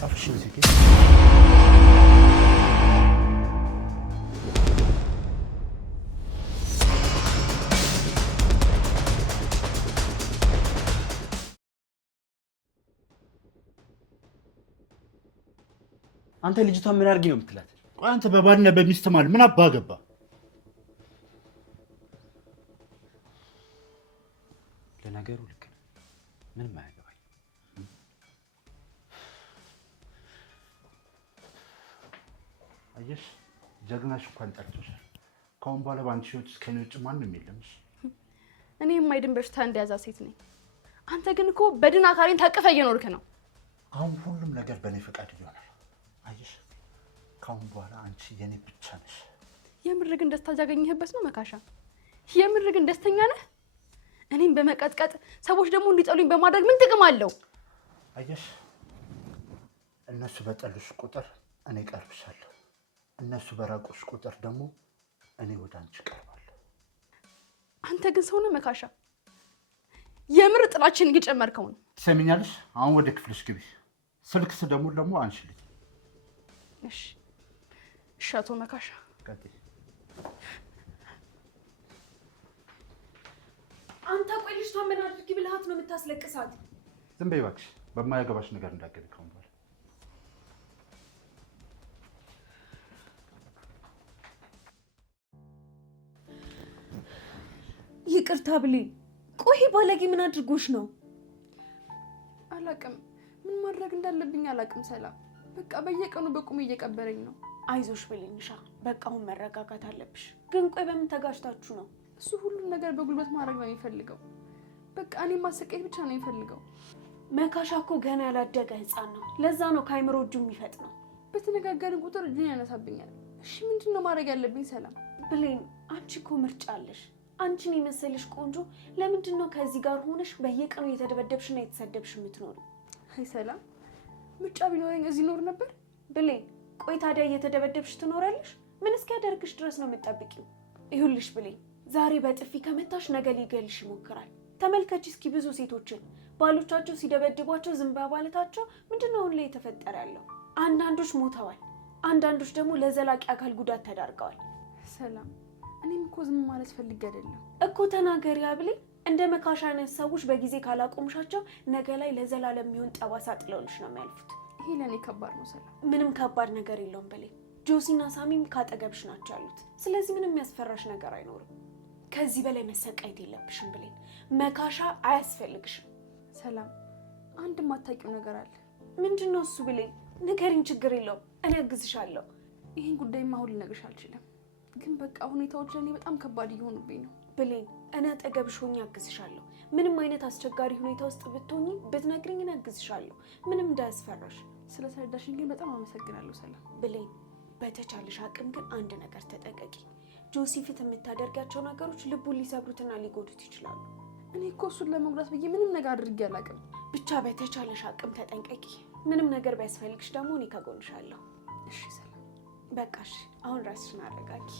አፍሽን ዝጊ። አንተ ልጅቷ ምን አድርጊ ነው የምትላት? ቆይ አንተ በባልና በሚስት ማለት ምን አባ ገባ? ለነገሩ ልክ ነው። ምንም አያገባኝ። አየሽ ጀግናሽ እንኳን ጠርቶሻል። ከአሁን በኋላ በአንቺ ህይወት እስከ እኔ ውጭ ማንም የለም። እኔ የማይድን በሽታ እንደያዛ ሴት ነኝ። አንተ ግን እኮ በድን አካሌን ታቅፈ እየኖርክ ነው። አሁን ሁሉም ነገር በእኔ ፈቃድ ይሆናል። አየሽ ከአሁን በኋላ አንቺ የኔ ብቻ ነሽ። የምር ግን ደስታ ያገኘህበት ነው መካሻ? የምር ግን ደስተኛ ነህ? እኔም በመቀጥቀጥ ሰዎች ደግሞ እንዲጠሉኝ በማድረግ ምን ጥቅም አለው? አየሽ እነሱ በጠሉሽ ቁጥር እኔ ቀርብሻለሁ፣ እነሱ በራቁሽ ቁጥር ደግሞ እኔ ወደ አንቺ ቀርባለሁ። አንተ ግን ሰው ነህ መካሻ? የምር ጥላችን እየጨመርከው ነው። ትሰሚኛለሽ? አሁን ወደ ክፍልሽ ግቢ። ስልክ ስደውል ደግሞ አንሺልኝ። እሺ እሺ አቶ መካሻ ቀጥይ። አንተ ቆይ ልጅቷ ምን አድርጊ ብልሃት ነው የምታስለቅሳት? ዝም በይ እባክሽ፣ በማያገባሽ ነገር እንዳትገቢ ከሆነ በኋላ። ይቅርታ ብሌን። ቆይ ባለጌ ምን አድርጎሽ ነው? አላቅም፣ ምን ማድረግ እንዳለብኝ አላቅም። ሰላም በቃ በየቀኑ በቁም እየቀበረኝ ነው። አይዞሽ ብሌንሻ፣ በቃ አሁን መረጋጋት አለብሽ። ግን ቆይ በምን ተጋጭታችሁ ነው? እሱ ሁሉም ነገር በጉልበት ማድረግ ነው የሚፈልገው። በቃ እኔ ማሰቃየት ብቻ ነው የሚፈልገው። መካሻ እኮ ገና ያላደገ ህፃን ነው። ለዛ ነው ከአይምሮ እጁ የሚፈጥነው። በተነጋገርን ቁጥር እጅን ያነሳብኛል። እሺ ምንድን ነው ማድረግ ያለብኝ? ሰላም ብሌን፣ አንቺ እኮ ምርጫ አለሽ። አንቺን የመሰለሽ ቆንጆ ለምንድን ነው ከዚህ ጋር ሆነሽ በየቀኑ የተደበደብሽና የተሰደብሽ የምትኖሪ? አይ ሰላም፣ ምርጫ ቢኖረኝ እዚህ ኖር ነበር። ብሌን፣ ቆይ ታዲያ እየተደበደብሽ ትኖራለሽ? ምን እስኪያደርግሽ ድረስ ነው የምትጠብቂው? ይሁንልሽ ብሌን፣ ዛሬ በጥፊ ከመታሽ ነገ ሊገልሽ ይሞክራል። ተመልከች እስኪ ብዙ ሴቶችን ባሎቻቸው ሲደበድቧቸው ዝም በማለታቸው ምንድነው አሁን ላይ የተፈጠረ ያለው? አንዳንዶች ሞተዋል፣ አንዳንዶች ደግሞ ለዘላቂ አካል ጉዳት ተዳርገዋል። ሰላም፣ እኔም እኮ ዝም ማለት ፈልጌ አይደለም እኮ። ተናገሪ ብሌን። እንደ መካሻ አይነት ሰዎች በጊዜ ካላቆምሻቸው ነገ ላይ ለዘላለም የሚሆን ጠባሳ ጥለውልሽ ነው የሚያልፉት። ይሄ ለእኔ ከባድ ነው ሰላም። ምንም ከባድ ነገር የለውም ብሌን። ጆሲና ሳሚም ካጠገብሽ ናቸው ያሉት። ስለዚህ ምንም የሚያስፈራሽ ነገር አይኖርም። ከዚህ በላይ መሰቃየት የለብሽም ብሌን። መካሻ አያስፈልግሽም። ሰላም፣ አንድ ማታውቂው ነገር አለ። ምንድነው እሱ ብሌን? ንገሪኝ። ችግር የለውም እኔ አግዝሻለሁ። ይሄን ጉዳይማ አሁን ልነግርሽ አልችልም፣ ግን በቃ ሁኔታዎች ለእኔ በጣም ከባድ እየሆኑብኝ ነው። ብሌን፣ እኔ አጠገብሽ ሆኜ አግዝሻለሁ። ምንም አይነት አስቸጋሪ ሁኔታ ውስጥ ብትሆኚ ብትነግሪኝ እኔ አግዝሻለሁ። ምንም እንዳያስፈራሽ። ስለተረዳሽኝ ግን በጣም አመሰግናለሁ ሰላም። ብሌን፣ በተቻለሽ አቅም ግን አንድ ነገር ተጠንቀቂ። ጆሲ ፊት የምታደርጋቸው ነገሮች ልቡን ሊሰብሩትና ሊጎዱት ይችላሉ። እኔ እኮ እሱን ለመጉዳት ብዬ ምንም ነገር አድርጌ አላውቅም። ብቻ በተቻለሽ አቅም ተጠንቀቂ። ምንም ነገር ቢያስፈልግሽ ደግሞ እኔ ከጎንሻለሁ። እሺ ሰላም። በቃ እሺ፣ አሁን ራስሽን አረጋጊ።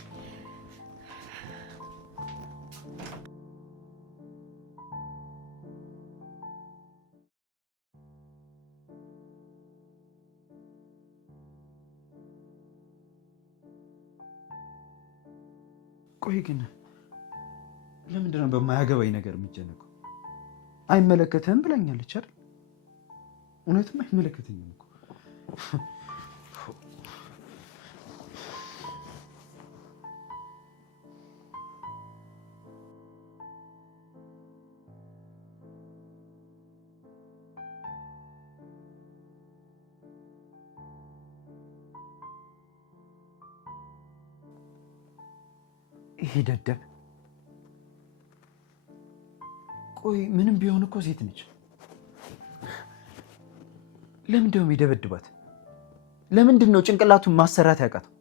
ቆይ ግን ለምንድን ነው በማያገባኝ ነገር የምትጨነቀው? አይመለከትህም ብላኛለች አይደል? እውነትም አይመለከተኝም እኮ። ይሄ ደደብ። ቆይ ምንም ቢሆን እኮ ሴት ነች። ለምንድን ነው የሚደበድባት? ለምንድን ነው ጭንቅላቱን ማሰራት ያቃተው?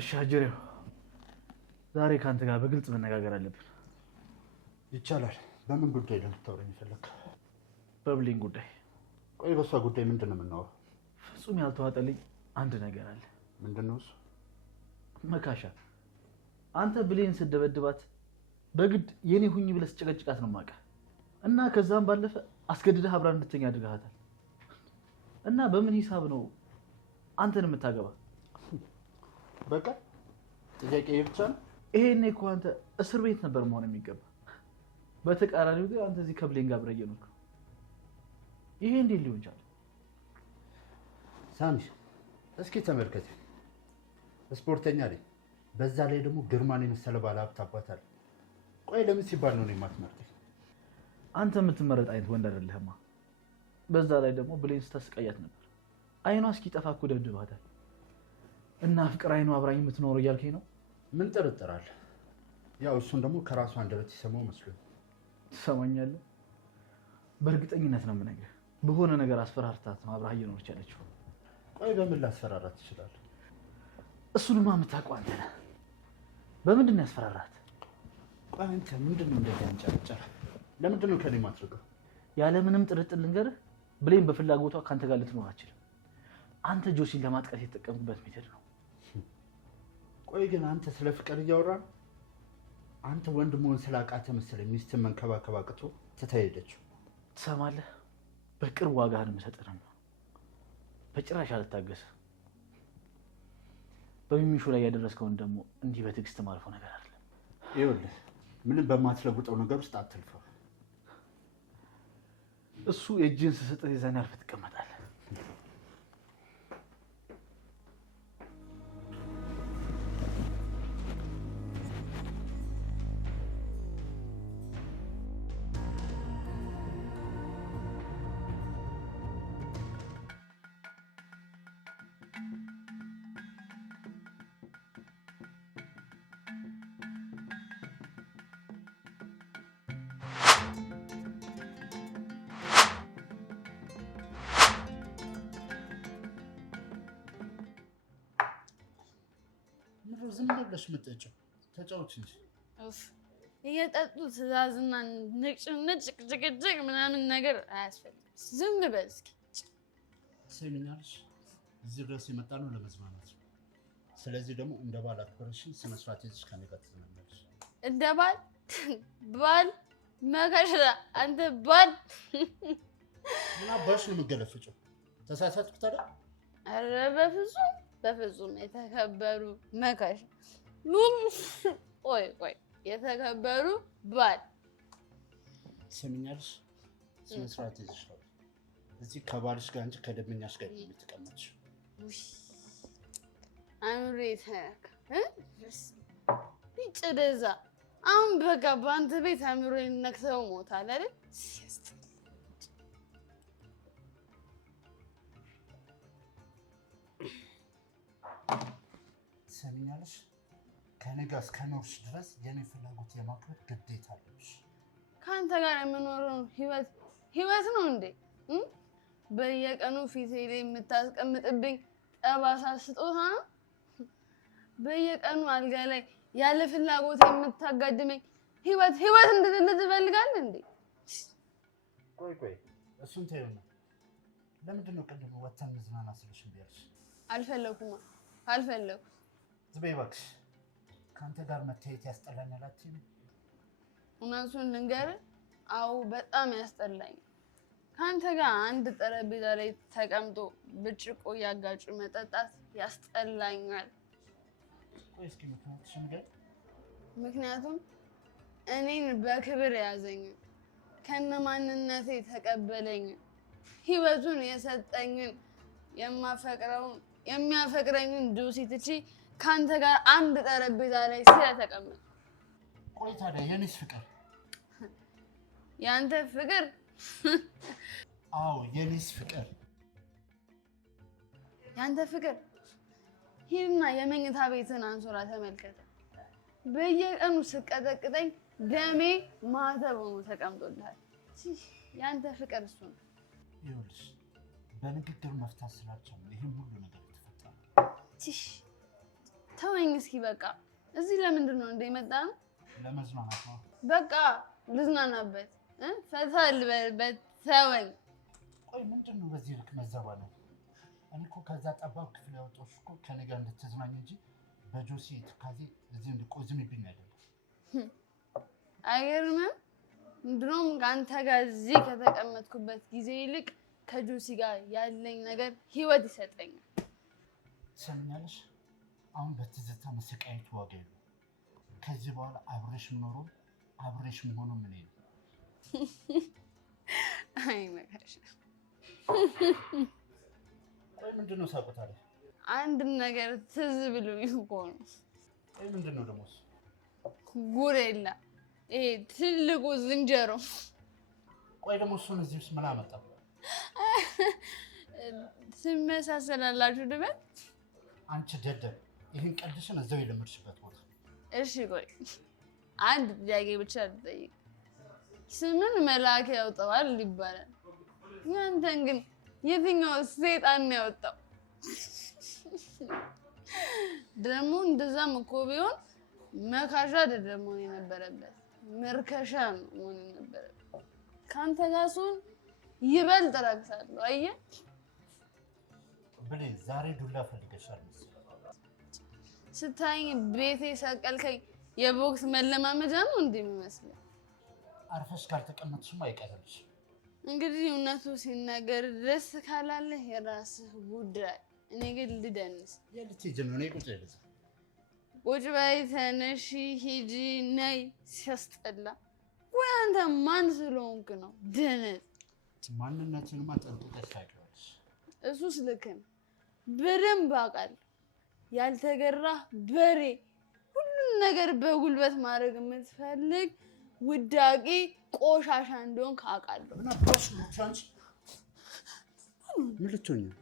እሺ አጅሬው፣ ዛሬ ካንተ ጋር በግልጽ መነጋገር አለብን። ይቻላል። በምን ጉዳይ ለምታወራኝ ፈለግህ? በብሌን ጉዳይ። ቆይ በሷ ጉዳይ ምንድን ነው የምናወራው? ፍጹም ያልተዋጠልኝ አንድ ነገር አለ። ምንድን ነው እሱ? መካሻ፣ አንተ ብሌን ስደበድባት በግድ የኔ ሁኝ ብለህ ስጨቀጭቃት ነው የማውቅህ እና ከዛም ባለፈ አስገድደህ አብራ እንድትተኛ አድርገሃታል። እና በምን ሂሳብ ነው አንተን የምታገባ? በቃ ጥያቄ ብቻ ነው። ይሄኔ እኮ አንተ እስር ቤት ነበር መሆን የሚገባ። በተቃራኒው ግን አንተ እዚህ ከብሌን ጋር አብረህ እየኖርክ ነው። ይሄ እንዴት ሊሆን ቻለ? ሳሚ እስኪ ተመልከት። ስፖርተኛ ነኝ፣ በዛ ላይ ደግሞ ግርማን የመሰለ ባለሀብት አባት አለ። ቆይ ለምን ሲባል ነው የማትመርጠኝ? አንተ የምትመረጥ አይነት ወንድ አይደለህማ። በዛ ላይ ደግሞ ብሌን ስታስቀያት ነበር። አይኗ እስኪጠፋ እኮ ደብድባታል። እና ፍቅር አይኗ አብራኝ የምትኖረው እያልከኝ ነው? ምን ጥርጥር አለ? ያው እሱን ደግሞ ከራሱ አንደበት ሲሰማው መስሎኝ። ትሰማኛለህ? በእርግጠኝነት ነው የምነግርህ፣ በሆነ ነገር አስፈራርታት ነው አብራህ እየኖረች ያለችው። ቆይ በምን ላስፈራራት ትችላለህ? እሱንማ የምታውቀው አንተ ነህ። በምንድን ነው ያስፈራራት? ቆይ አንተ ምንድን ነው እንደዚህ አንጨርጨር? ለምንድን ነው ከኔ የማትርቀው? ያለምንም ጥርጥር ልንገርህ፣ ብሌን በፍላጎቷ ከአንተ ጋር ልትኖር አትችልም። አንተ ጆሲን ለማጥቀት የተጠቀምኩበት ሜተድ ነው። ቆይ ግን አንተ ስለ ፍቅር እያወራ ነው? አንተ ወንድ መሆን ስላቃተ መሰለኝ ሚስትህን መንከባከብ አቅቶ ትተሄደችው። ትሰማለህ? በቅርብ ዋጋህን የምሰጥህ ነው። በጭራሽ አልታገስም። በሚሚሹ ላይ ያደረስከውን ደግሞ እንዲህ በትዕግስት ማልፈው ነገር አይደለም። ይኸውልህ ምንም በማትለውጠው ነገር ውስጥ አትልፈው። እሱ የእጅህን ስሰጥህ የዛን ያልፈህ ትቀመጣለህ። ዝም ብለሽ የምትጠጪው ተጫውች እንጂ። እየጠጡ ትእዛዝና ንጭ ጭቅጭቅ ምናምን ነገር አያስፈልግም። ዝም በል እስኪ። ትሰሚኛለሽ? እዚህ ድረስ የመጣ ነው ለመዝናናት ነው። ስለዚህ ደግሞ እንደ ባል አክብረሽኝ ስነ ስርዓት ይዘሽ ከእኔ ጋር ትዝናናለሽ። እንደ ባል መካሻ፣ አንተ ባል ምን አባሽ ነው የምትገለፍጪው? ተሳሳትኩ ታዲያ? ኧረ በፍጹም የተከበሩ መካሻ። ቆይ የተከበሩ ባል። ትሰሚኛለሽ? ስነ ስርዓት ይዘሽ ነው እዚህ ከባልሽ ጋር እንጂ ከደመኛሽ ጋር የምትቀመጥሽ። አምሬ ተነካ ይጭደዛ። አሁን በቃ በአንተ ቤት አምሮ ነክተው ሞታል አይደል? ትሰሚኛለሽ? ከእኔ ጋር እስከኖርሽ ድረስ የኔ ፍላጎት የማክበር ግዴታ አለብሽ። ከአንተ ጋር የምኖረው ህይወት ነው እንዴ? በየቀኑ ፊቴ ላይ የምታስቀምጥብኝ ጠባሳ ስጦታ ነው? በየቀኑ አልጋ ላይ ያለ ፍላጎት የምታጋድመኝ ህይወት እንድትል ትፈልጋለህ እንዴ? ቆይ እሱን ተይው ነው። ለምንድን ነው ቅድም ወተን እንዝናና ስልሽ እምቢ አልሽ? አልፈለኩም። ዝም በይ እባክሽ። ከአንተ ጋር መታየት ያስጠላኛል አትይም? እውነቱን ልንገርህ፣ አዎ በጣም ያስጠላኝ። ከአንተ ጋር አንድ ጠረጴዛ ላይ ተቀምጦ ብርጭቆ እያጋጩ መጠጣት ያስጠላኛል። ቆይ እስኪ ምክንያትሽን ንገሪኝ። ምክንያቱም እኔን በክብር ያዘኝ፣ ከነማንነቴ ተቀበለኝ፣ ህይወቱን የሰጠኝን የሚያፈቅረኝን ጆሲ ትቼ ከአንተ ጋር አንድ ጠረጴዛ ላይ ስለተቀመጠ። ቆይ ታዲያ የኔስ ፍቅር? ያንተ ፍቅር? አዎ የኔስ ፍቅር? ያንተ ፍቅር ሂድና የመኝታ ቤትን አንሶላ ተመልከተ። በየቀኑ ስቀጠቅጠኝ ደሜ ማተብ ሆኖ ተቀምጦልሃል። ያንተ ፍቅር እሱ ነው። ተወኝ እስኪ በቃ። እዚህ ለምንድን ነው እንደመጣ ነው? ለመዝናናት ነው። በቃ ልዝናናበት፣ ፈታ ልበልበት። ተወኝ። ቆይ ምንድን ነው በዚህ ልክ መዘባነው? እኔ እኮ ከዛ ጠባብ ክፍል ያወጣሁሽ እኮ ከኔ ጋር እንድትዝናኝ እንጂ በጆሲ ትካዜ እዚህ እንድቆዝምብኝ አይደለም። አይገርምም? ድሮም ከአንተ ጋር እዚህ ከተቀመጥኩበት ጊዜ ይልቅ ከጆሲ ጋር ያለኝ ነገር ህይወት ይሰጠኛል። ትሰምኛለሽ? አሁን በትዝታ መሰቃየቱ ዋጋ የለውም። ከዚህ በኋላ አብሬሽ የምኖረው አብሬሽ መሆኑ ምን ነው? አይ መካሽ። ቆይ ምንድን ነው ሳቁ ታዲያ? አንድ ነገር ትዝ ብሎኝ እኮ ነው። ቆይ ምንድን ነው ደግሞ? ጉሬላ፣ ይሄ ትልቁ ዝንጀሮ። ቆይ ደግሞ እሱን እዚህ ውስጥ ምን አመጣው? ትመሳሰላላችሁ ድበል። አንቺ ደደብ፣ ይህን ቀልድሽን እዛው የለመድሽበት ቦታ። እሺ ቆይ አንድ ጥያቄ ብቻ ልጠይቅ። ስምን መልአክ ያውጣዋል ይባላል። ያንተን ግን የትኛው ሰይጣን ነው ያወጣው? ደግሞ እንደዛም እኮ ቢሆን መካሻ አይደለም መሆን የነበረበት፣ መርከሻ ነው መሆን የነበረበት። ከአንተ ጋር ስሆን ይበልጥ እረክሳለሁ። አየህ ብሌ፣ ዛሬ ዱላ ፈልገሻል መሰለኝ። ስታይኝ ቤቴ ሰቀልከኝ የቦክስ መለማመጃ ነው እንዴ የሚመስለው? አርፈሽ ካልተቀመጥሽም አይቀርልሽ። እንግዲህ እውነቱ ሲናገር ደስ ካላለህ የራስህ ጉዳይ። እኔ ግን ልደንስ። የልትሄጂ ነው? እኔ ቁጭ ልበል። ቁጭ በይ፣ ተነሺ፣ ሂጂ፣ ነይ። ሲያስጠላ። ወይ አንተ ማን ስለሆንክ ነው ደነዝ? ማንነትንማ ጠንቅቀሽ ታውቂዋለሽ። እሱስ ልክ ነው፣ በደንብ አውቃለሁ። ያልተገራህ በሬ፣ ሁሉን ነገር በጉልበት ማድረግ የምትፈልግ ውዳቂ ቆሻሻ እንደሆንክ አውቃለሁ። እና ባሽ ነው አንቺ ምን ልትሆኚ ነው?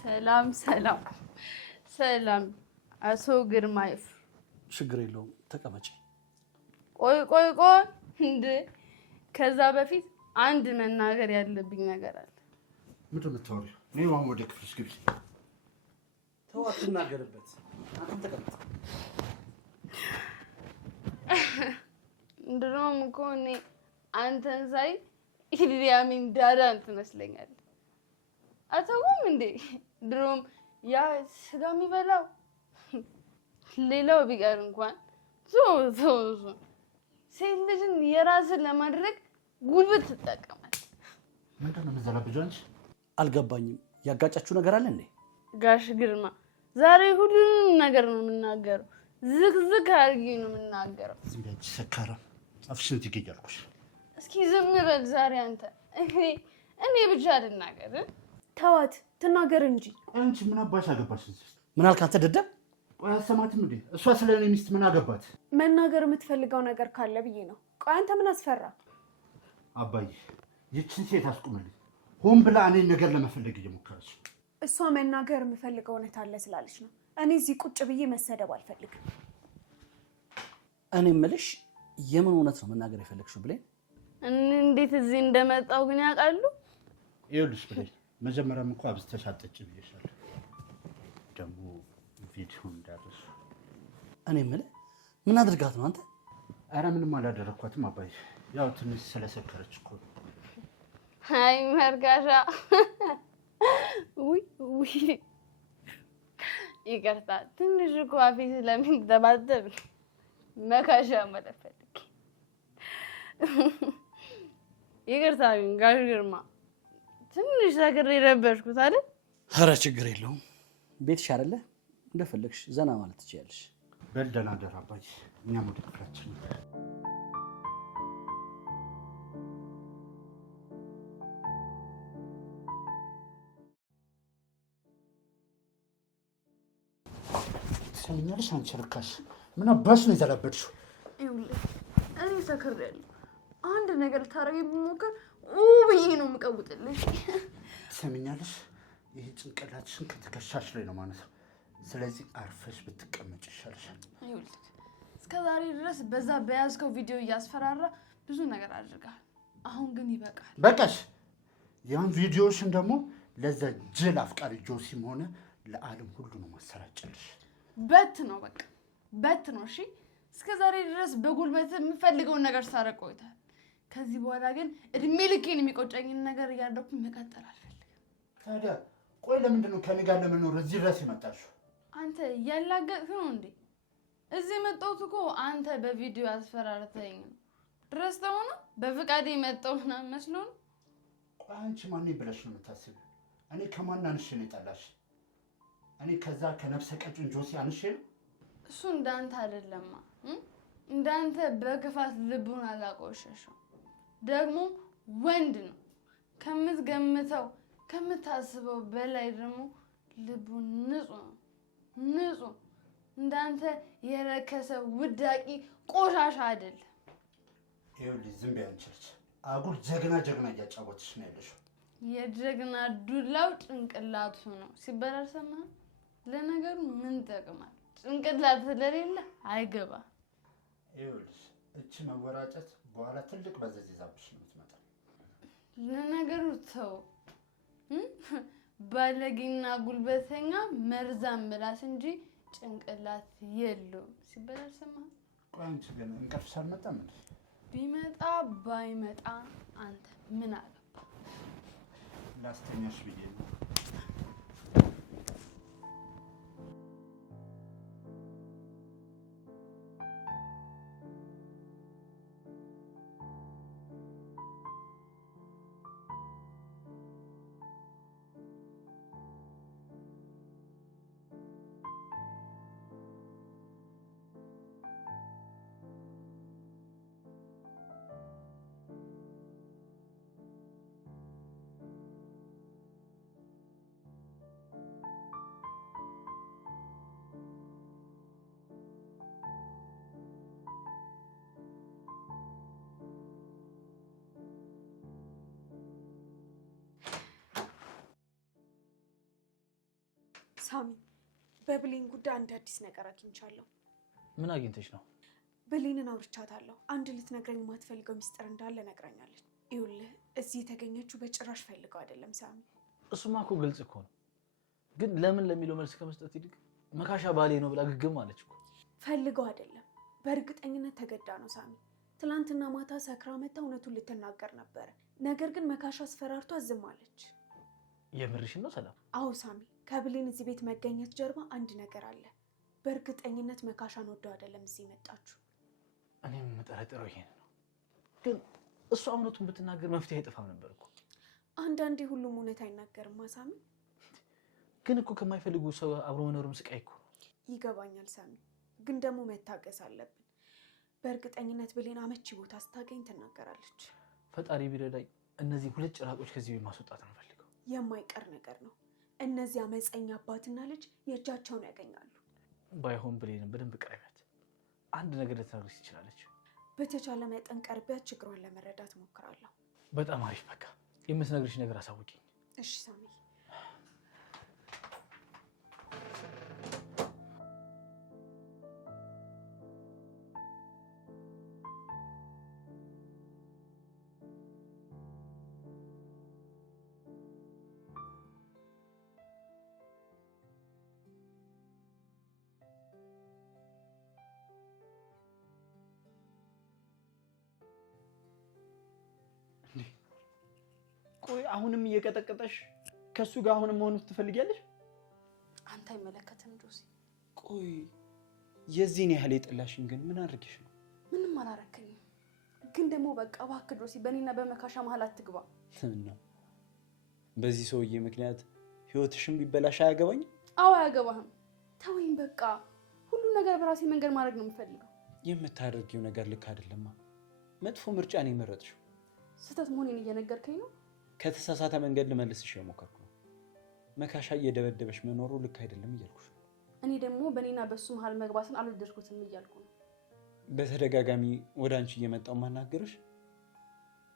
ሰላም ሰላም ሰላም። አቶ ግርማ ይፍሩ። ችግር የለውም ተቀመጪ። ቆይ ቆይ ቆይ እንደ ከዛ በፊት አንድ መናገር ያለብኝ ነገር አለ። ምንድን ነው የምታወሪው? እኔ ማን ወደ ክፍልሽ ግቢ። ተው አትናገርበት። አንተ ተቀመጥ። ድሮም እኮ እኔ አንተን ሳይ ኢልያሚን ዳዳን ትመስለኛለህ። አታውቁም እንዴ? ድሮም ያ ስጋ የሚበላው ሌላው ቢቀር እንኳን ሴት ልጅን የራስን ለማድረግ ጉልበት ትጠቀማለህ። ምንድን ነው የምትዘላብጂው አንቺ? አልገባኝም። ያጋጫችሁ ነገር አለ እንዴ? ጋሽ ግርማ ዛሬ ሁሉንም ነገር ነው የምናገረው። ዝግዝግ አድርጌ ነው የምናገረው። ዝም በይ አንቺ ሰካራም፣ አፍሽን ትገኝ አልኩሽ። እስኪ ዝም በል ዛሬ አንተ። እኔ ብቻ ልናገር? ተዋት ትናገር እንጂ። አንቺ ምን አባሽ አገባሽ? ምን አልክ አንተ ደደብ? ቆይ አሰማትም እንዴ? እሷ ስለ እኔ ሚስት ምን አገባት? መናገር የምትፈልገው ነገር ካለ ብዬ ነው። ቆይ አንተ ምን አስፈራ? አባዬ ይችን ሴት አስቁምልኝ። ሆን ብላ እኔን ነገር ለመፈለግ እየሞከረች። እሷ መናገር የምፈልገው እውነት አለ ስላለች ነው። እኔ እዚህ ቁጭ ብዬ መሰደብ አልፈልግም። እኔ የምልሽ የምን እውነት ነው መናገር የፈለግሽው ብሌን? እንዴት እዚህ እንደመጣው ግን ያውቃሉ? ይኸውልሽ ብሌን፣ መጀመሪያም እኮ አብዝተሽ አትጠጪ ብዬሻለሁ። ደግሞ ቪዲዮ እንዳደረሱ። እኔ የምልህ ምን አድርጋት ነው አንተ? ኧረ ምንም አላደረኳትም አባዬ፣ ያው ትንሽ ስለሰከረች እኮ። አይ መርጋሻ፣ ውይ ይቅርታ፣ ትንሽ እኮ አፌ ስለሚንጠባጠብ መካሻ ማለት ፈልጌ። ይቅርታ ግን ጋሽ ግርማ፣ ትንሽ ሰክሬ ረበሽኩት አይደል? ኧረ ችግር የለውም። ቤትሽ አይደለ? እንደፈለግሽ ዘና ማለት ትችያለሽ። በል ደህና እደር አባዬ፣ እኛም ወደ ክፍላችን ትሰሚኛለሽ? አንቺ ርካሽ ምን አባሽ ነው የዘላበድሽው? ይኸውልህ እኔ ሰክሬያለሁ። አንድ ነገር ልታረገኝ ብሞክር ብዬ ነው የምቀውጥልሽ። ትሰሚኛለሽ? ይሄ ጭንቅላትሽን ከትከሻሽ ላይ ነው ማለት ነው። ስለዚህ አርፈሽ ብትቀመጭ ይሻልሻል። ይኸውልህ እስከ ዛሬ ድረስ በዛ በያዝከው ቪዲዮ እያስፈራራ ብዙ ነገር አድርገሃል። አሁን ግን ይበቃል። በቃሽ። ያን ቪዲዮሽን ደግሞ ለዛ ጅል አፍቃሪ ጆሲም ሆነ ለዓለም ሁሉ ነው ማሰራጨልሽ። በት ነው በቃ በት ነው። እሺ እስከ ዛሬ ድረስ በጉልበት የምፈልገውን ነገር ሳረቅ ቆይተሃል። ከዚህ በኋላ ግን እድሜ ልኬን የሚቆጨኝን ነገር እያደረኩ መቀጠል አልፈልግም። ታዲያ ቆይ ለምንድን ነው ከኔ ጋር ለመኖር እዚህ ድረስ የመጣሽው? አንተ ያላገጥክ ነው እንዴ? እዚህ የመጣሁት እኮ አንተ በቪዲዮ አስፈራርተኝ ነው። ድረስ ተሆነ በፍቃዴ የመጣሁ ምናምን መስሎ ነው። ቆይ አንቺ ማን ብለሽ ነው የምታስቢው? እኔ ከማን አንሼ ነው የጠላሽ? እኔ ከዛ ከነፍሰ ቀጭን ጆሲ አንሼ ነው? እሱ እንዳንተ አይደለማ። እንዳንተ በክፋት ልቡን አላቆሸሸው። ደግሞ ወንድ ነው። ከምትገምተው ከምታስበው በላይ ደግሞ ልቡን ንጹህ ነው። ንጹህ እንዳንተ የረከሰ ውዳቂ ቆሻሻ አይደለም። ይኸውልሽ ዝም በይ አንቺ ልጅ። አጉል ጀግና እያጫወትሽ ነው ያለሽው። የጀግና ዱላው ጭንቅላቱ ነው ሲባል አልሰማህም? ለነገሩ ምን ጠቅማል? ጭንቅላት ስለሌለ አይገባ። ይኸውልሽ እቺ መወራጨት በኋላ ትልቅ በዘዝ ይዛብሽ ነው የምትመጣው። ለነገሩ ተው። ባለጌና ጉልበተኛ መርዛም ምላስ እንጂ ጭንቅላት የለውም ሲባል አልሰማህም? ቆይ አንቺ ግን እንቅልፍሽ አልመጣም እንዴ? ቢመጣ ባይመጣ አንተ ምን አገባ? ላስተኛሽ ብዬ ነው። ሳሚ፣ በብሌን ጉዳይ አንድ አዲስ ነገር አግኝቻለሁ። ምን አግኝተሽ ነው? ብሌንን አውርቻታለሁ። አንድ ልትነግረኝ የማትፈልገው ሚስጥር እንዳለ ነግራኛለች። ይኸውልህ እዚህ የተገኘችው በጭራሽ ፈልገው አይደለም ሳሚ። እሱማ እኮ ግልጽ እኮ ነው። ግን ለምን ለሚለው መልስ ከመስጠት ይልቅ መካሻ ባሌ ነው ብላ ግግም አለች እኮ። ፈልገው አይደለም፣ በእርግጠኝነት ተገዳ ነው ሳሚ። ትናንትና ማታ ሰክራ መታ እውነቱን ልትናገር ነበረ። ነገር ግን መካሻ አስፈራርቷ ዝም አለች። የምርሽን ነው ሰላም? አዎ ሳሚ፣ ከብሌን እዚህ ቤት መገኘት ጀርባ አንድ ነገር አለ። በእርግጠኝነት መካሻን ወደው አይደለም እዚህ መጣችሁ። እኔም የምጠረጥረው ይሄን ነው። ግን እሷ እውነቱን ብትናገር መፍትሄ አይጠፋም ነበር እኮ። አንዳንዴ ሁሉም እውነት አይናገርም ሳሚ። ግን እኮ ከማይፈልጉ ሰው አብሮ መኖርም ስቃይ እኮ። ይገባኛል ሳሚ፣ ግን ደግሞ መታገስ አለብን። በእርግጠኝነት ብሌን አመቺ ቦታ ስታገኝ ትናገራለች። ፈጣሪ ቢረዳኝ እነዚህ ሁለት ጭራቆች ከዚህ ቤት ማስወጣት ነው ፈልገው። የማይቀር ነገር ነው። እነዚህ አመፀኛ አባትና ልጅ የእጃቸውን ያገኛሉ። ባይሆን ብሌንን በደንብ ቀርቢያት። አንድ ነገር ልትነግርሽ ትችላለች። በተቻለ መጠን ቀርቢያት ችግሯን ለመረዳት እሞክራለሁ። በጣም አሪፍ። በቃ የምትነግርሽ ነገር አሳውቂኝ። እሺ ሳሚ። ቆይ አሁንም እየቀጠቀጠሽ ከሱ ጋር አሁንም መሆን ትፈልጊያለሽ? አንተ አይመለከትም ጆሲ። ቆይ የዚህን ያህል የጠላሽኝ ግን ምን አድርጌሽ ነው? ምንም አላረከኝም። ግን ደግሞ በቃ እባክህ ጆሲ በእኔና በመካሻ መሀል አትግባ። እና በዚህ ሰውዬ ምክንያት ህይወትሽም ቢበላሽ አያገባኝም? አዎ አያገባህም። ተወኝ በቃ። ሁሉም ነገር በራሴ መንገድ ማድረግ ነው የምፈልገው። የምታደርጊው ነገር ልክ አይደለማ። መጥፎ ምርጫ ነው የመረጥሽው። ስህተት መሆኔን እየነገርከኝ ነው? ከተሳሳተ መንገድ ልመልስሽ የሞከርኩ ነው። መካሻ እየደበደበሽ መኖሩ ልክ አይደለም እያልኩሽ ነው። እኔ ደግሞ በእኔና በሱ መሀል መግባትን አልወደድኩትም እያልኩ ነው። በተደጋጋሚ ወደ አንቺ እየመጣው ማናገርሽ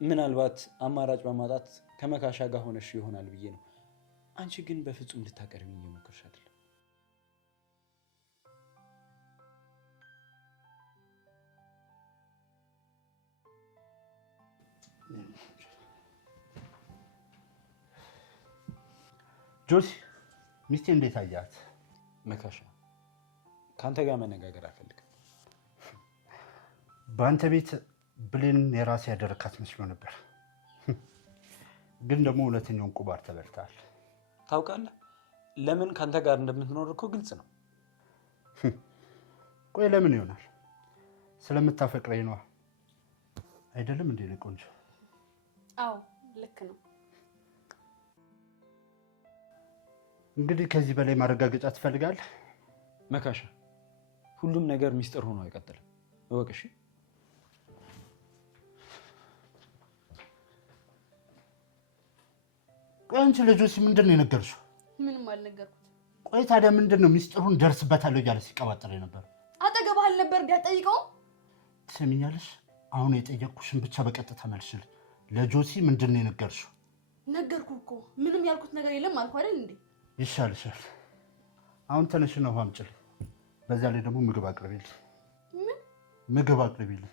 ምናልባት አማራጭ በማጣት ከመካሻ ጋር ሆነሽ ይሆናል ብዬ ነው። አንቺ ግን በፍጹም ልታቀርቢኝ እየሞከርሽ አይደለም። ጆሲ ሚስቴ እንዴት አያት? መካሻ ከአንተ ጋር መነጋገር አልፈልግም። በአንተ ቤት ብሌን የራሴ ያደረካት መስሎ ነበር፣ ግን ደግሞ እውነተኛውን ቁማር ተበልተሃል። ታውቃለህ፣ ለምን ከአንተ ጋር እንደምትኖር እኮ ግልጽ ነው። ቆይ ለምን ይሆናል? ስለምታፈቅረኝ ነዋ። አይደለም እንዴ ቆንጆ? አዎ ልክ ነው። እንግዲህ ከዚህ በላይ ማረጋገጫ ትፈልጋለህ? መካሻ ሁሉም ነገር ሚስጥር ሆኖ አይቀጥልም፣ እወቅሽ። ቆይ አንቺ ለጆሲ ምንድን ነው የነገርሽው? ምንም አልነገርኩት። ቆይ ታዲያ ምንድን ነው ሚስጥሩን ደርስበታለሁ እያለ ሲቀባጥር ነበር? አጠገብህ አልነበር እንዲያጠይቀውም? ትሰሚኛለሽ? አሁን የጠየቅኩሽን ብቻ በቀጥታ መልሽልኝ። ለጆሲ ምንድን ነው የነገርሽው? ነገርኩህ እኮ ምንም ያልኩት ነገር የለም አልኩህ አይደል እንዴ? ይሻልሻል። አሁን ተነሽና ውሃ አምጪልኝ። በዛ ላይ ደግሞ ምግብ አቅርቢልኝ። ምን ምግብ አቅርቢልኝ?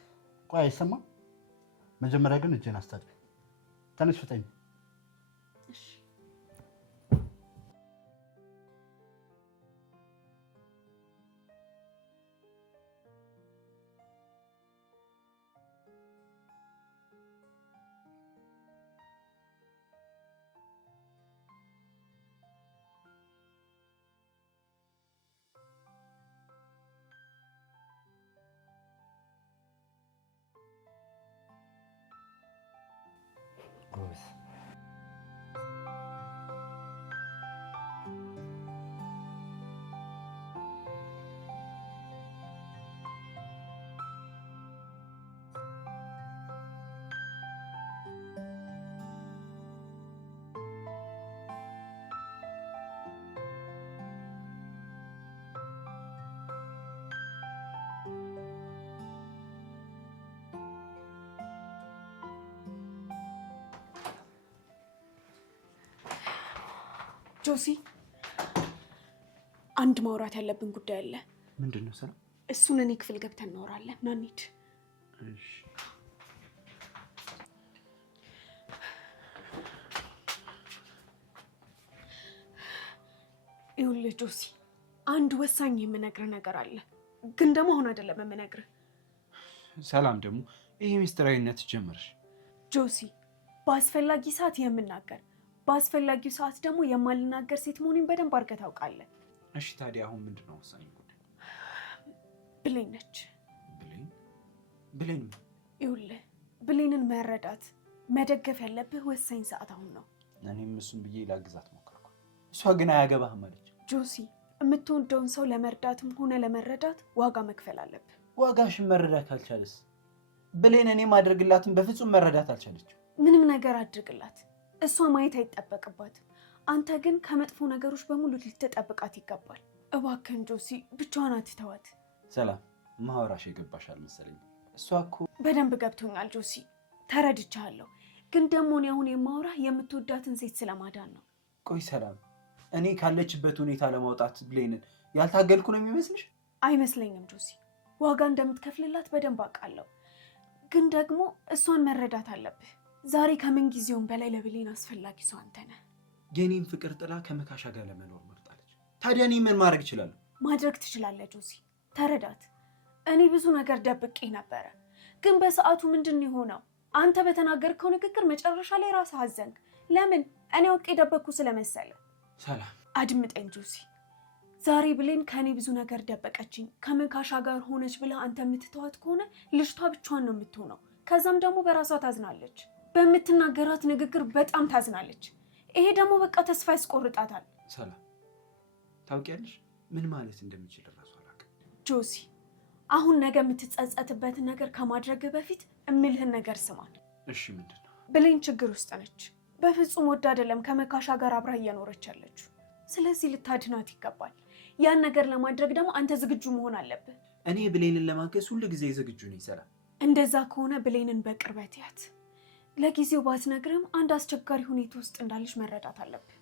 ቆይ አይሰማም? መጀመሪያ ግን እጄን አስታጥቢ። ተነሽ ፍጠኝ። እሺ ጎበዝ። ጆሲ፣ አንድ ማውራት ያለብን ጉዳይ አለ። ምንድን ነው ሰላም? እሱን እኔ ክፍል ገብተን እናወራለን። ና እንሂድ። እሺ። ይኸውልህ ጆሲ፣ አንድ ወሳኝ የምነግርህ ነገር አለ፣ ግን ደግሞ አሁን አይደለም የምነግርህ። ሰላም ደግሞ ይሄ ሚስጥራዊነት ጀመርሽ? ጆሲ፣ በአስፈላጊ ሰዓት የምናገር በአስፈላጊው ሰዓት ደግሞ የማልናገር ሴት መሆኔን በደንብ አድርገህ ታውቃለህ። እሺ ታዲያ አሁን ምንድን ነው ወሳኝ ጉዳይ? ብሌን ነች። ብሌን? ብሌን? ይኸውልህ ብሌንን መረዳት መደገፍ ያለብህ ወሳኝ ሰዓት አሁን ነው። እኔም እሱን ብዬ ላግዛት ሞከርኩ፣ እሷ ግን አያገባህም አለች። ጆሲ፣ የምትወደውን ሰው ለመርዳትም ሆነ ለመረዳት ዋጋ መክፈል አለብህ። ዋጋሽን መረዳት አልቻለስ? ብሌን እኔ ማድረግላትን በፍጹም መረዳት አልቻለች። ምንም ነገር አድርግላት፣ እሷ ማየት አይጠበቅባትም። አንተ ግን ከመጥፎ ነገሮች በሙሉ ልትጠብቃት ይገባል። እባክህን ጆሲ፣ ብቻዋን አትተዋት። ሰላም፣ ማወራሽ የገባሽ አልመሰለኝ። እሷ እኮ በደንብ ገብቶኛል ጆሲ፣ ተረድቻለሁ። ግን ደግሞ እኔ አሁን የማወራህ የምትወዳትን ሴት ስለማዳን ነው። ቆይ ሰላም፣ እኔ ካለችበት ሁኔታ ለማውጣት ብሌንን ያልታገልኩ ነው የሚመስልሽ? አይመስለኝም ጆሲ፣ ዋጋ እንደምትከፍልላት በደንብ አውቃለሁ። ግን ደግሞ እሷን መረዳት አለብህ። ዛሬ ከምን ጊዜውም በላይ ለብሌን አስፈላጊ ሰው አንተ ነህ። የኔም ፍቅር ጥላ ከመካሻ ጋር ለመኖር መርጣለች። ታዲያ እኔ ምን ማድረግ እችላለሁ? ማድረግ ትችላለህ ጆሲ፣ ተረዳት። እኔ ብዙ ነገር ደብቄ ነበረ፣ ግን በሰዓቱ ምንድን የሆነው አንተ በተናገርከው ንግግር መጨረሻ ላይ ራስህ አዘንክ። ለምን? እኔ አውቄ የደበቅኩ ስለመሰለ። ሰላም አድምጠኝ ጆሲ፣ ዛሬ ብሌን ከእኔ ብዙ ነገር ደበቀችኝ። ከመካሻ ጋር ሆነች ብለህ አንተ የምትተዋት ከሆነ ልጅቷ ብቻዋን ነው የምትሆነው። ከዛም ደግሞ በራሷ ታዝናለች። በምትናገራት ንግግር በጣም ታዝናለች። ይሄ ደግሞ በቃ ተስፋ ያስቆርጣታል። ሰላም፣ ታውቂያለሽ ምን ማለት እንደሚችል እራሱ አላውቅም። ጆሲ፣ አሁን ነገ የምትጸጸትበትን ነገር ከማድረግ በፊት እምልህን ነገር ስማል። እሺ፣ ምንድን ነው? ብሌን ችግር ውስጥ ነች። በፍጹም ወድ አይደለም ከመካሻ ጋር አብራ እየኖረች ያለችው። ስለዚህ ልታድናት ይገባል። ያን ነገር ለማድረግ ደግሞ አንተ ዝግጁ መሆን አለብህ። እኔ ብሌንን ለማገዝ ሁሉ ጊዜ ዝግጁ ነኝ ሰላም። እንደዛ ከሆነ ብሌንን በቅርበት ያት። ለጊዜው ባትነግርም አንድ አስቸጋሪ ሁኔታ ውስጥ እንዳለች መረዳት አለብህ።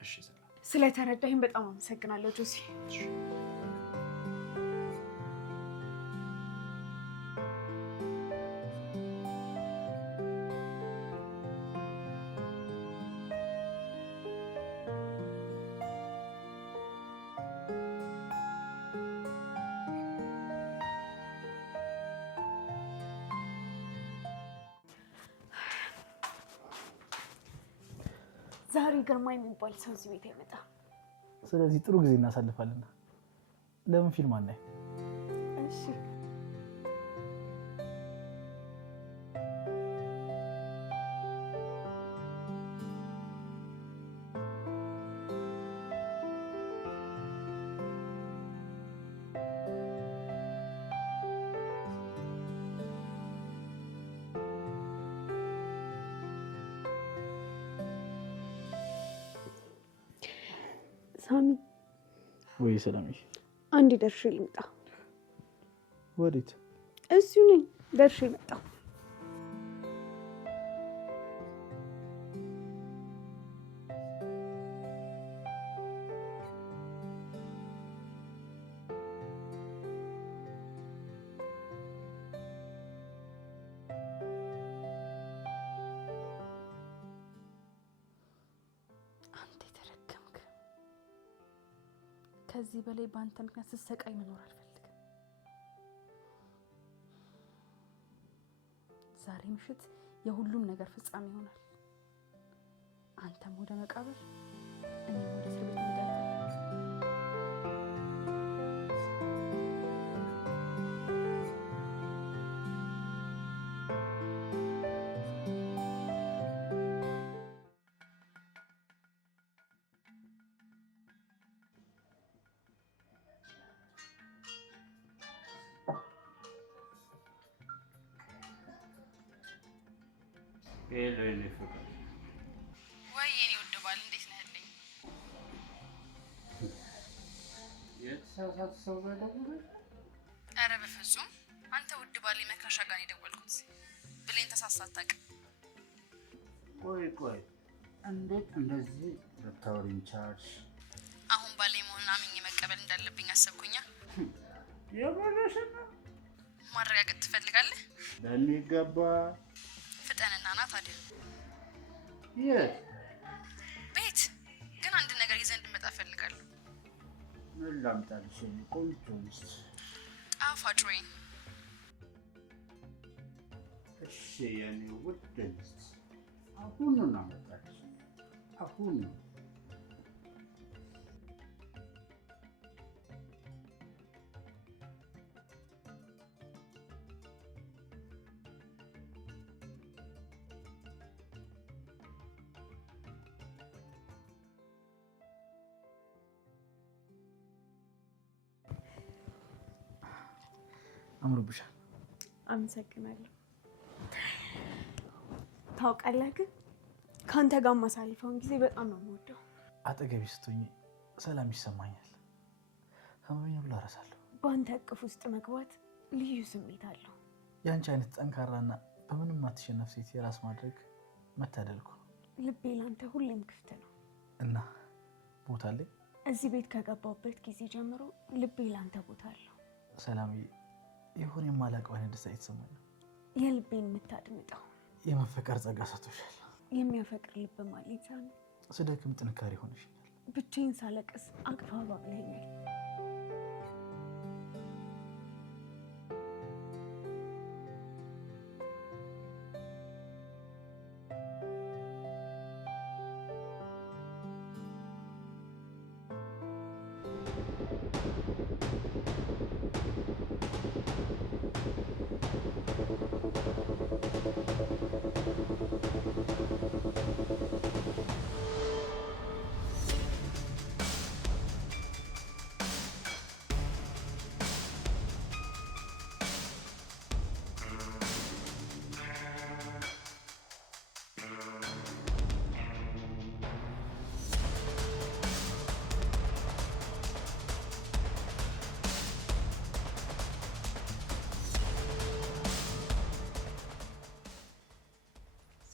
እሺ ሰላም። ስለተረዳኸኝ በጣም አመሰግናለሁ ጆሲ። ዛሬ ግርማ የሚባል ሰው እዚህ ቤት አይመጣም። ስለዚህ ጥሩ ጊዜ እናሳልፋለን። ለምን ፊልም አናይ? እሺ ሳሚ። ወይ ሰላምዬ፣ አንድ ደርሼ ልምጣ። ወዴት? እዚሁ ነኝ፣ ደርሼ መጣ። ከዚህ በላይ በአንተ ምክንያት ስሰቃይ መኖር አልፈልግም። ዛሬ ምሽት የሁሉም ነገር ፍጻሜ ይሆናል። አንተም ወደ መቃብር፣ እኔም ወደ እስር ቤት እንሄዳለን። ወይ የኔ ውድ ባል እንዴት ነህልኝ? የተሳሳተ ሰው ነው የደወለው? ኧረ በፍጹም አንተ ውድ ባል መካሻ ጋር ነው የደወልኩት። ብሌን ተሳስታ አታውቅም። ቆይ እንዴት እንደዚህ ልታወሪኝ ቻልሽ? አሁን ባሌ መሆኑን አምኜ መቀበል እንዳለብኝ አሰብኩኛ። የምርሽን ነው? ማረጋገጥ ትፈልጋለህ? በሚገባ። ፍጠንና ና ታዲያ። የት? ቤት። ግን አንድ ነገር ይዘህ እንድመጣ እፈልጋለሁ። ምን ላምጣልሽ? ቆንጆ ሚስት። ጣፋጭ ወይን። እሺ የኔ ውድ ሚስት፣ አሁን ነው አመጣልሽ። አሁን ነው። አምሮብሻል። አመሰግናለሁ። ታውቃለህ ግን ከአንተ ጋር ማሳልፈውን ጊዜ በጣም ነው የምወደው። አጠገቢ ስትሆኚ ሰላም ይሰማኛል። ህመሜን ሁሉ እረሳለሁ። በአንተ እቅፍ ውስጥ መግባት ልዩ ስሜት አለው። የአንቺ አይነት ጠንካራና በምንም ማትሸነፍ ሴት የራስ ማድረግ መታደል እኮ ነው። ልቤ ለአንተ ሁሌም ክፍት ነው እና ቦታ አለኝ። እዚህ ቤት ከገባሁበት ጊዜ ጀምሮ ልቤ ለአንተ ቦታ አለው። ሰላምዬ፣ የሆነ የማላውቀው አይነት ደስታ የተሰማኝ ነው። የልቤን የምታድምጠው የመፈቀር ጸጋ ሰጥቶሻል። የሚያፈቅር ልብ ማለት ሳሚ። ስደክም ጥንካሬ ሆነሽኛል። ብቻዬን ሳለቅስ አቅፋ ባብለኛል።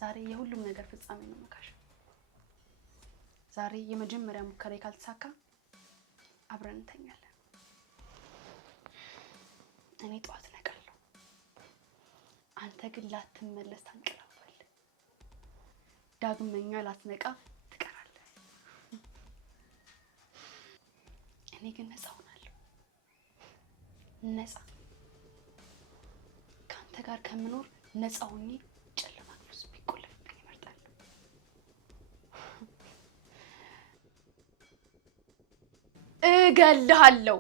ዛሬ የሁሉም ነገር ፍጻሜ ነው መካሻ። ዛሬ የመጀመሪያ ሙከራ ካልተሳካ አብረን እንተኛለን። እኔ ጠዋት እነቃለሁ፣ አንተ ግን ላትመለስ ታንቀላፋለህ። ዳግመኛ ላትነቃ ትቀራለህ። እኔ ግን ነፃ ሆናለሁ። ነፃ ከአንተ ጋር ከምኖር ነፃ ሆኜ ጨለማ ውስጥ ቢቆለፍብኝ እመርጣለሁ። እገልሃለሁ።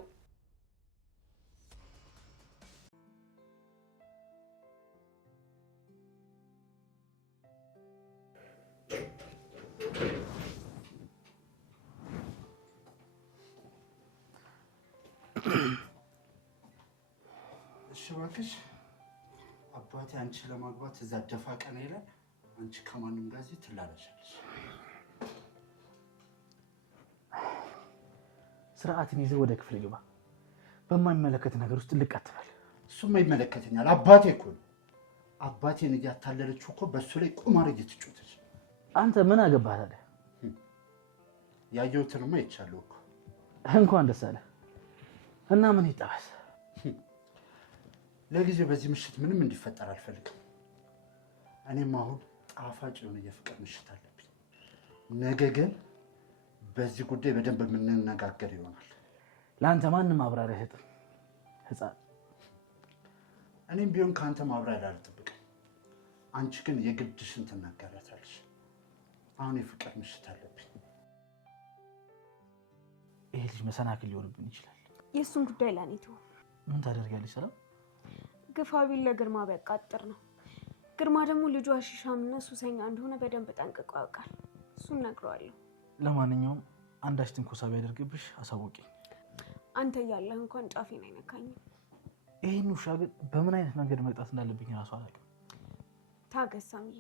እሺ እባክሽ አባቴ አንቺ ለማግባት እዛ ደፋ ቀና ይላል፣ አንቺ ከማንም ጋር እዚህ ትላላሻለሽ። ስርዓትን ይዘህ ወደ ክፍል ግባ። በማይመለከት ነገር ውስጥ ልቅ አትበል። እሱማ ይመለከተኛል። አባቴ እኮ ነው። አባቴን እያታለለችው እኮ በእሱ ላይ ቁማር እየተጫወተች። አንተ ምን አገባህ ታዲያ? ያየሁትንማ አይቻለሁ እኮ። እንኳን ደስ አለህ። እና ምን ይጠበስ? ለጊዜው በዚህ ምሽት ምንም እንዲፈጠር አልፈልግም። እኔም አሁን ጣፋጭ የሆነ የፍቅር ምሽት አለብኝ። ነገ ግን በዚህ ጉዳይ በደንብ የምንነጋገር ይሆናል። ለአንተ ማንም ማብራሪያ አይሰጥም ህፃን። እኔም ቢሆን ከአንተ ማብራሪያ አልጠብቅም። አንቺ ግን የግድሽን ትናገራታለሽ። አሁን የፍቅር ምሽት አለብኝ። ይሄ ልጅ መሰናክል ሊሆንብን ይችላል። የእሱን ጉዳይ ለእኔ ተው። ምን ታደርጊያለሽ ሰላም? ግፋ ቢል ለግርማ ቢያቃጥር ነው። ግርማ ደግሞ ልጁ አሽሻምና ሱሰኛ እንደሆነ በደንብ ጠንቅቆ ያውቃል። እሱን እነግረዋለሁ። ለማንኛውም አንዳች ትንኮሳ ቢያደርግብሽ አሳውቂኝ። አንተ እያለህ እንኳን ጫፌን አይነካኝም። ይህን ውሻ ግን በምን አይነት መንገድ መቅጣት እንዳለብኝ እራሱ አላውቅም። ታገስ ሳምዬ።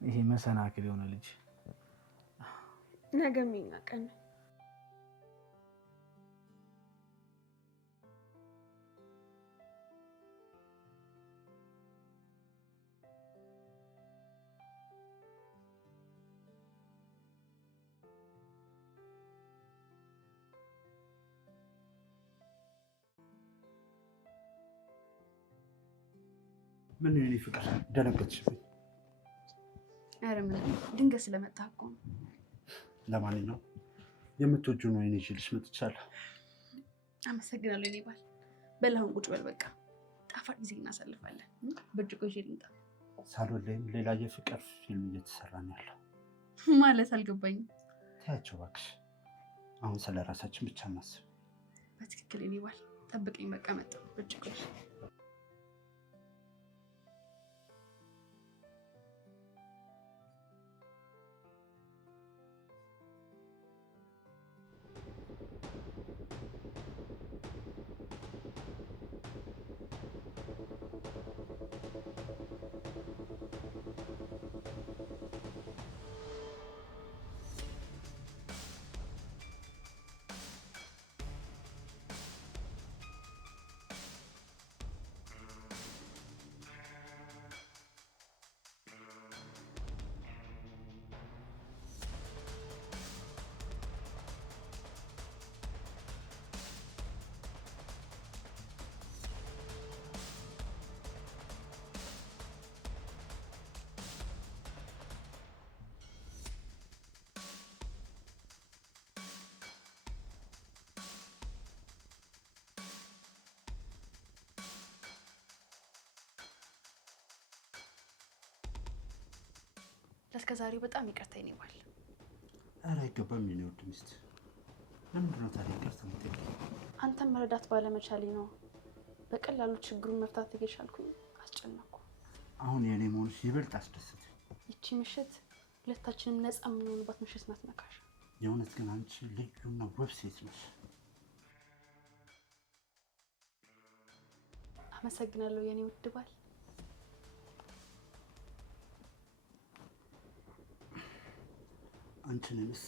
ይሄ መሰናክል የሆነ ልጅ ነገም የኛ ቀን ነው። ምን ነው የኔ ፍቅር ደነገጥሽብኝ? ኧረ ምን ድንገት ስለመጣህ እኮ ነው። ለማንኛውም የምትወጂውን ወይን ይዤልሽ መጥቻለሁ። አመሰግናለሁ የኔ ባል። በል አሁን ቁጭ በል በቃ። ጣፋጭ ጊዜ እናሳልፋለን። ብርጭቆ ይዤ ልምጣ። ሳሎን ላይም ሌላ የፍቅር ፊልም እየተሰራ ነው ያለው። ማለት አልገባኝም። ታያቸው እባክሽ። አሁን ስለ ራሳችን ብቻ እናስብ። በትክክል የኔ ባል። ጠብቀኝ በቃ መጣሁ። ብርጭቆ ይዤ እስከ ዛሬው በጣም ይቅርታ የኔ ባል። ኧረ አይገባም የኔ ውድ ሚስት። ለምንድን ነው ታዲያ ይቅርታ የምትጠይቂኝ? አንተን መረዳት ባለመቻሌ ነው። በቀላሉ ችግሩን መፍታት እየቻልኩኝ አስጨነኩ። አሁን የኔ መሆንሽ ይበልጥ አስደሰተኝ። ይቺ ምሽት ሁለታችንም ነፃ የምንሆንባት ምሽት ናት ነካሽ። የእውነት ግን አንቺ ልዩና ውብ ሴት ነሽ። አመሰግናለሁ የኔ ውድ ባል። አንቺንስ